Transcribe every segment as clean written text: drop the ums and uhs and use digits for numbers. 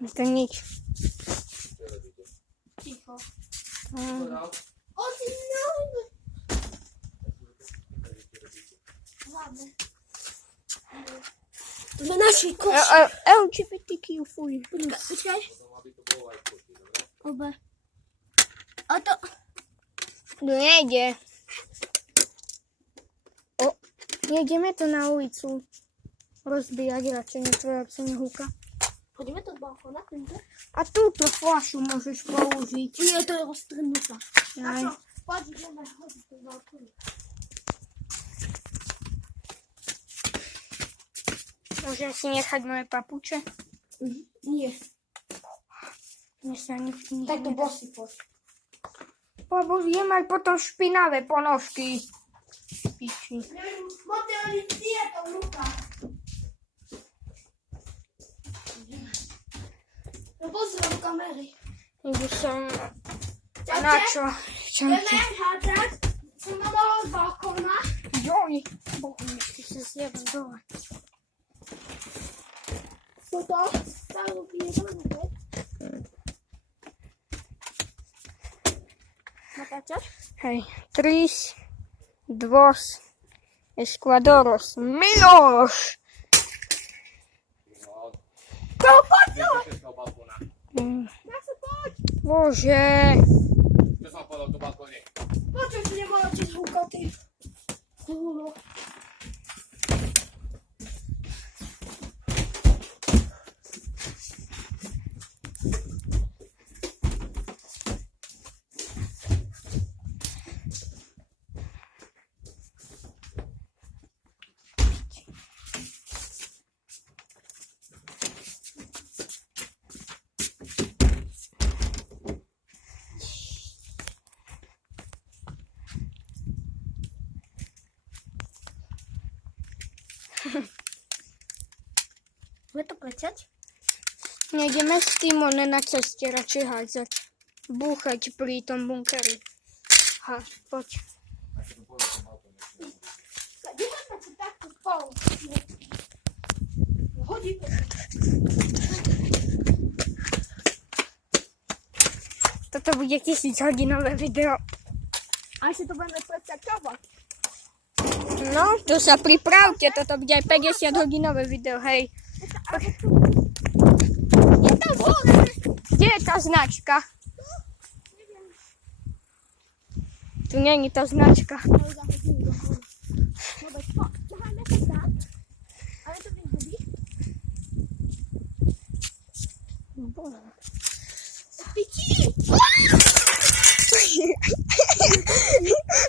To nic. Cicho. Mm. O ty no! Ładne. Na naszej kości. LGBTQ fuj. Poczekaj. Oba. A to... No jedzie. O, jedziemy tu na ulicu. Rozbijać raczej nie twoja huka. Chodzimy to z balkona, tędy? A tu to flaszu możesz położyć. Nie, to roztrynnica. Aj. A co? Chodź, idziemy chodzić do balkonu. Możemy si nechať moje papuče? Nie. Nie sa nie Tak do bosy poszło. Pobožím aj potom špinavé ponožky. Piči. Moty oni dietą, Luka. No pozdrow kamery. Już są na co? Ciągle. Chadzać, co mama od balkona. Joj, bo jeszcze się zjadł dole. Co to? Cały pieniądze. Mataciasz? Hej, 3, 2, Esquadoros, Miloš! To chodź! Ja chcę chodź! Bože! Kto sam podał do balkonie? Chodź, że nie ma cię żółka, ty. Wy to pleciać? Nie ideme s Timone na ceste radšej hádzať. Búchať pri tom bunkeri. Ha, poď. Nie można ci tak to spał. Chodzi. Toto bude 1000-hodinové video. A się to będę pleciaczować. No, to sa pripravte, toto bude aj 50-hodinové video, hej. Nie to wolę. Kde je tá značka? Nie wiem. Tu není tá značka. No zachodzimy do góry. No bez po. Słuchajmy się tak. Ale to nie gubi. Pici!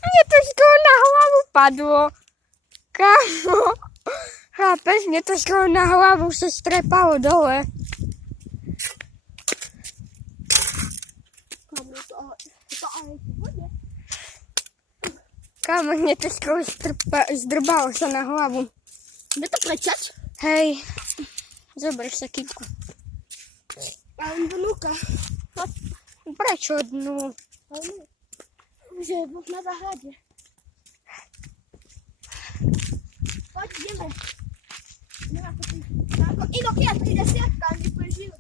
Mne to skoro na hlavu padlo. Kámo. Chápeš, mne to skoro na hlavu sa strepalo dole. Komu to ale w wodzie. Kámo, mne to skoro zdrbalo sa na hlavu. Wy to pleciać? Hej, zober sa kitku. A wnuka. Prečo dnu? Że na zachodzie. Chodź, idziemy. Nie ma tutaj. I no kiedy 30 nie spojrzyły.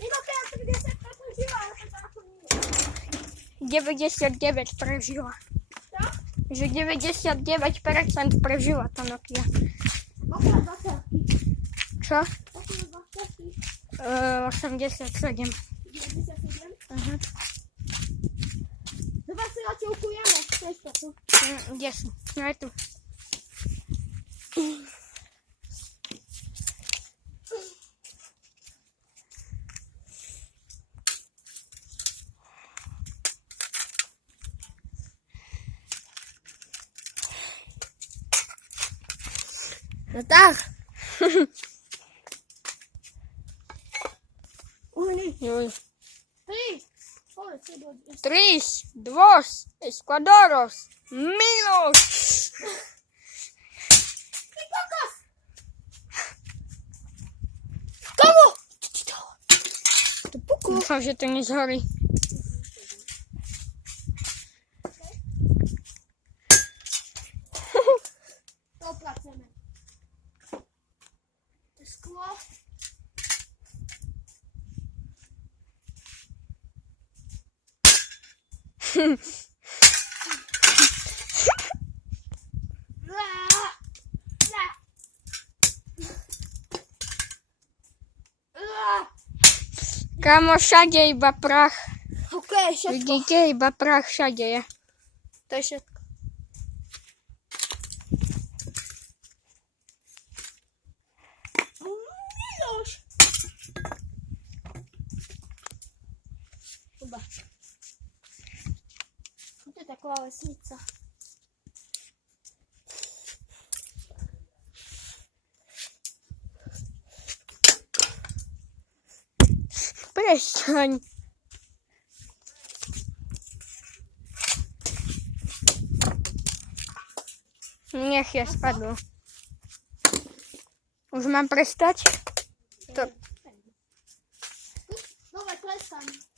I no kiedy 30 spojrzyła, ale to tak nie. 99 prežila. Co? Že 99% prežila tá Nokia. Okej, baterki. Čo? Okej, baterki. 87. 97. Zobacz, co cię ukujemy. Cześć, tatu. Kde sú? No je tu. No tak. Uni. Juj. Ty. Chodź, co do... 3, 2, Esquadoros, Miloš! Ty pokaz! Komu? To puku. Dúfam, že to nezhorí. To placemy. To skło. Kamo, všade iba prach. Okej, všetko. Vidíte, iba prach všade je. To je všetko. Miloš. Chyba. To je taková vesnica. Prestaň. Nech je spadlo. Už mám prestať? To... Dobre, prestaň.